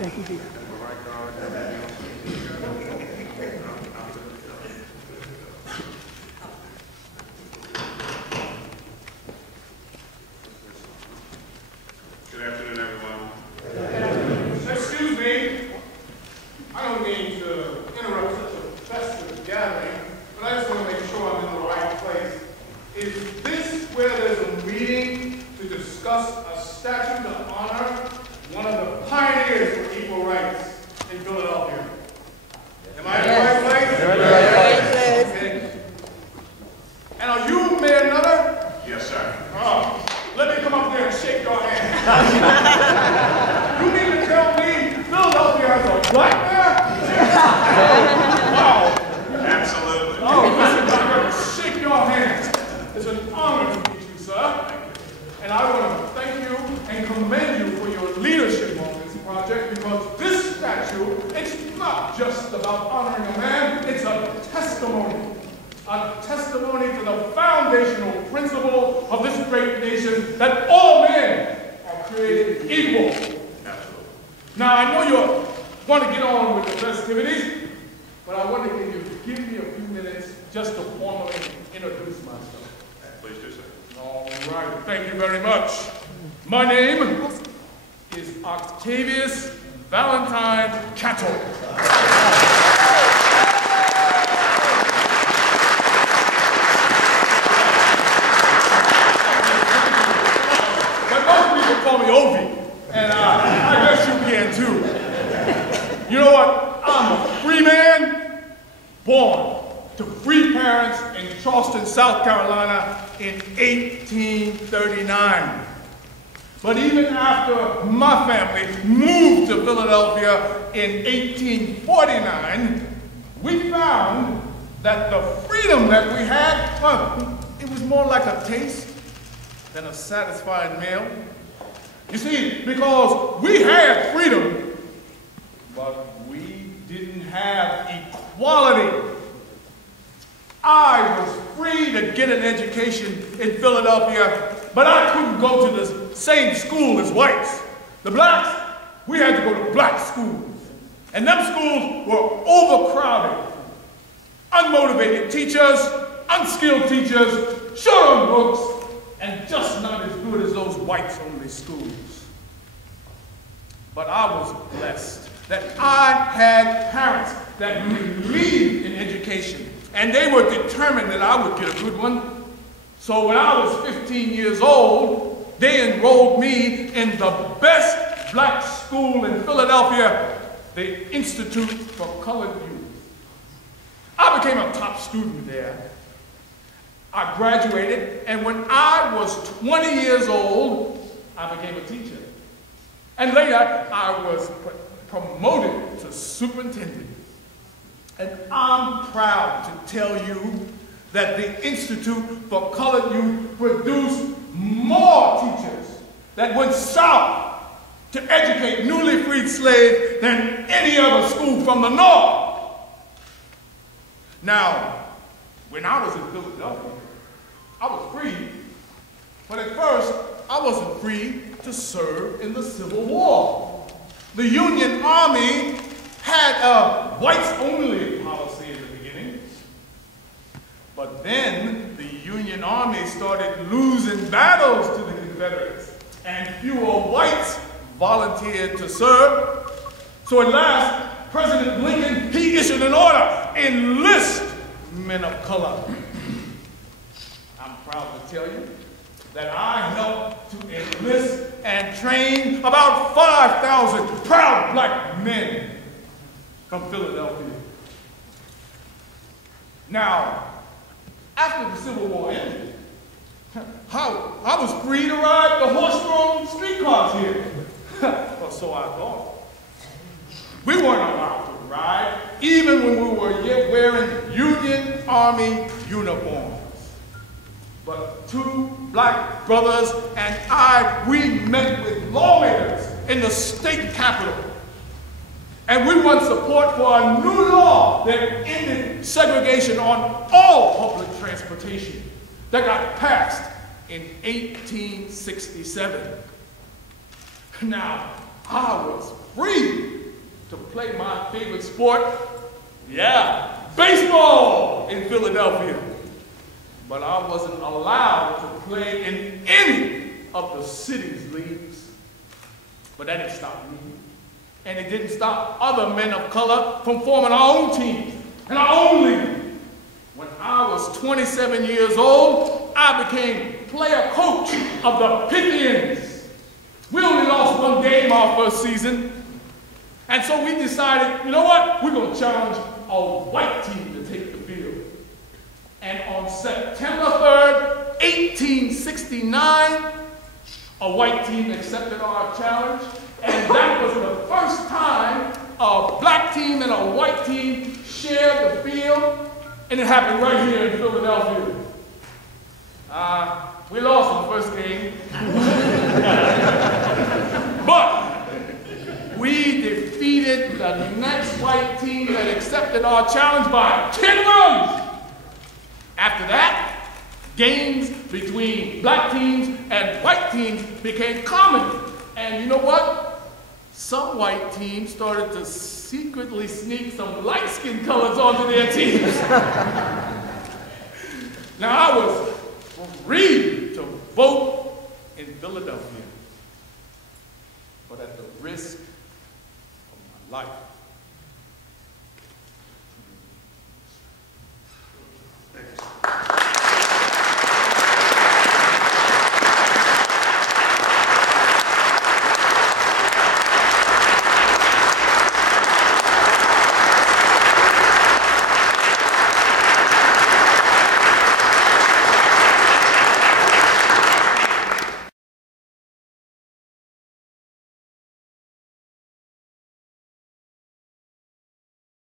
Thank you, Chief. Good afternoon, everyone. Excuse me. I don't mean to interrupt such a festive gathering, but I just want to make sure I'm in the right place. Is this where there's a meeting to discuss a statue to honor one of the pioneers for equal rights in Philadelphia? Am I in the right place? You're in the right place. Okay. And are you Mayor Nutter? Yes, sir. Oh, let me come up there and shake your hand. You mean to tell me Philadelphia has a black mayor? Wow. Absolutely. Oh, listen, I'm going to shake your hand. It's an honor to meet you, sir. And I want to thank you and commend you for your leadership on this project, because this statue, it's not just about honoring a man, it's a testimony. A testimony to the foundational principle of this great nation, that all men are created equal. Absolutely. Now, I know you want to get on with the festivities, but I wonder if you could give me a few minutes just to formally introduce myself. Please do so. All right, thank you very much. My name is Octavius Valentine Catto. Call me Ovi, and I guess you can too. You know what? I'm a free man, born to free parents in Charleston, South Carolina in 1839. But even after my family moved to Philadelphia in 1849, we found that the freedom that we had, well, it was more like a taste than a satisfied meal. You see, because we had freedom, but we didn't have equality. I was free to get an education in Philadelphia, but I couldn't go to the same school as whites. The blacks, we had to go to black schools. And them schools were overcrowded. Unmotivated teachers, unskilled teachers, short on books, and just not as good as those whites-only schools. But I was blessed that I had parents that believed in education, and they were determined that I would get a good one. So when I was 15 years old, they enrolled me in the best black school in Philadelphia, the Institute for Colored Youth. I became a top student there. I graduated, and when I was 20 years old, I became a teacher. And later, I was promoted to superintendent. And I'm proud to tell you that the Institute for Colored Youth produced more teachers that went south to educate newly freed slaves than any other school from the north. Now, when I was in Philadelphia, I was free, but at first, I wasn't free to serve in the Civil War. The Union Army had a whites-only policy in the beginning, but then the Union Army started losing battles to the Confederates, and fewer whites volunteered to serve. So at last, President Lincoln, he issued an order, enlist men of color. I'm proud to tell you that I helped to enlist and train about 5,000 proud black men from Philadelphia. Now, after the Civil War ended, I was free to ride the horse-drawn streetcars here. Or so I thought. We weren't allowed to ride, even when we were yet wearing Union Army uniforms. But two black brothers and I, we met with lawmakers in the state capitol. And we won support for a new law that ended segregation on all public transportation that got passed in 1867. Now, I was free to play my favorite sport, yeah, baseball in Philadelphia. But I wasn't allowed to play in any of the city's leagues. But that didn't stop me. And it didn't stop other men of color from forming our own teams and our own league. When I was 27 years old, I became player coach of the Pythians. We only lost one game our first season. And so we decided, you know what? We're going to challenge a white team to take the field. And on September 3rd, 1869, a white team accepted our challenge. And that was the first time a black team and a white team shared the field. And it happened right here in Philadelphia. We lost the first game. But we defeated the next white team that accepted our challenge by 10 runs. After that, games between black teams and white teams became common. And you know what? Some white teams started to secretly sneak some light-skinned colors onto their teams. Now, I was free to vote in Philadelphia, but at the risk of my life.